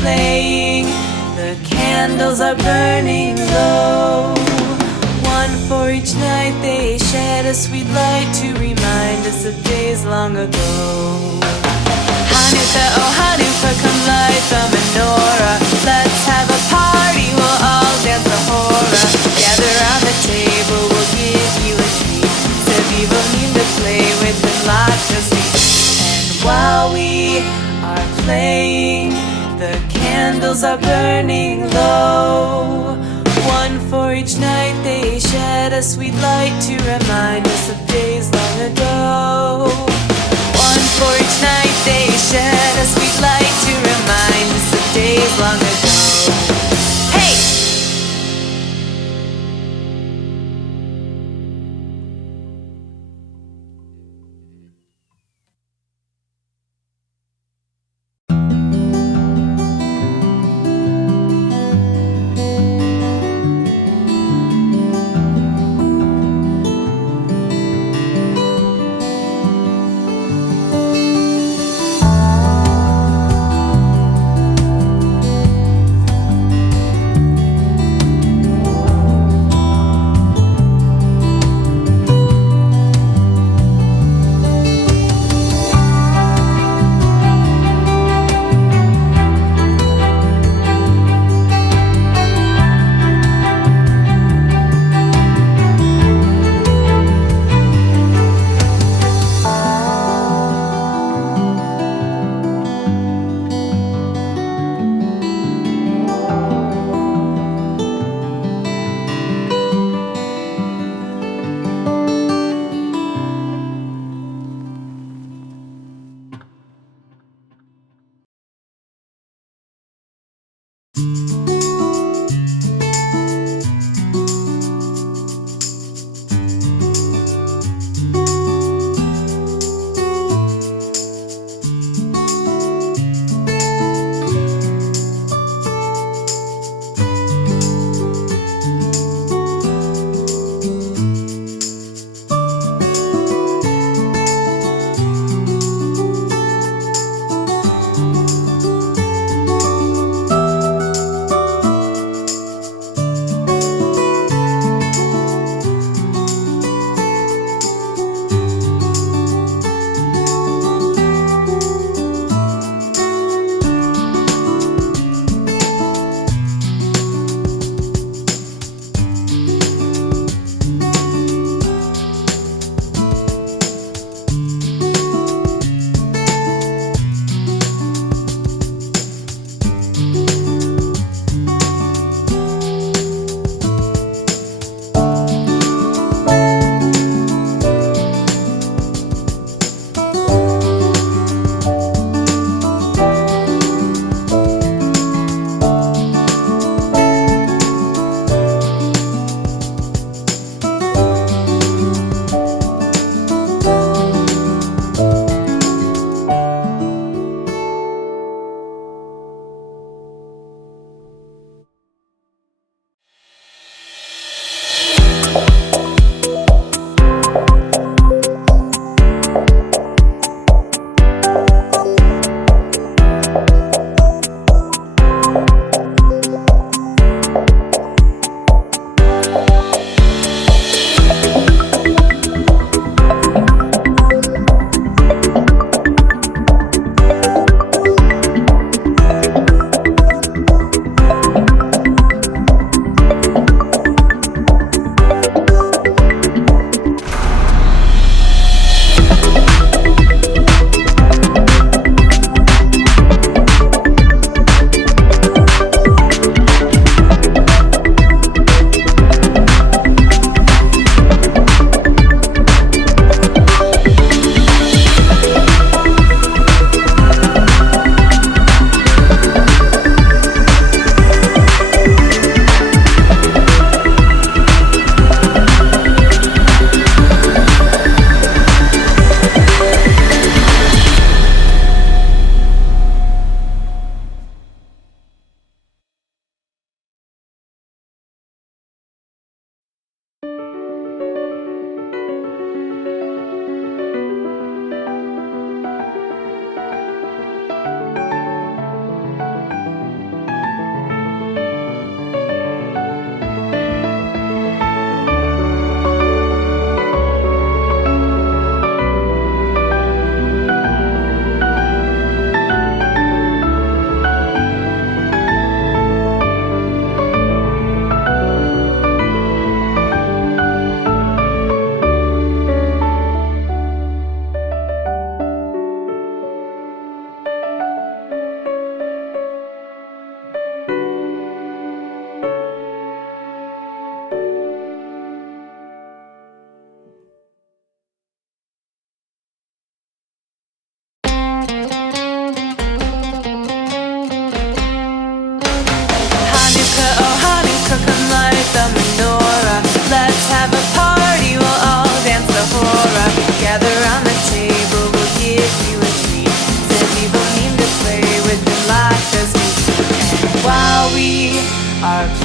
playing, the candles are burning low. One for each night they shed a sweet light to remind us of days long ago. Hanukkah, oh Hanukkah, come light the menorah. Let's have a party, we'll all dance the hora. Gather round the table, we'll give you a treat. Sevivo need to play with and lots of sweets. And while we are playing, the candles are burning low. One for each night they shed a sweet light to remind us of days long ago. One for each night they shed a sweet light to remind us of days long ago. Hey!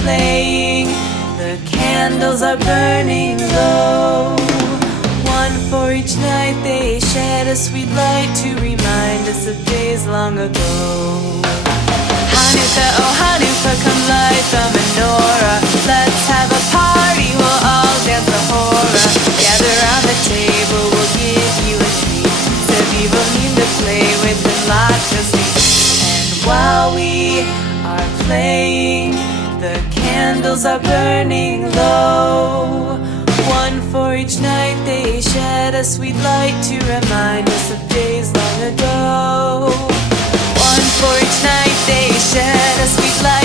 playing, the candles are burning low. One for each night they shed a sweet light to remind us of days long ago. Hanukkah, oh Hanukkah, come light the menorah. Let's have a party, we'll all dance the hora. Gather round the table, we'll give you a treat. Sevivim to play with and lots of sweets. And while we are playing, the candles are burning low. One for each night they shed a sweet light to remind us of days long ago. One for each night they shed a sweet light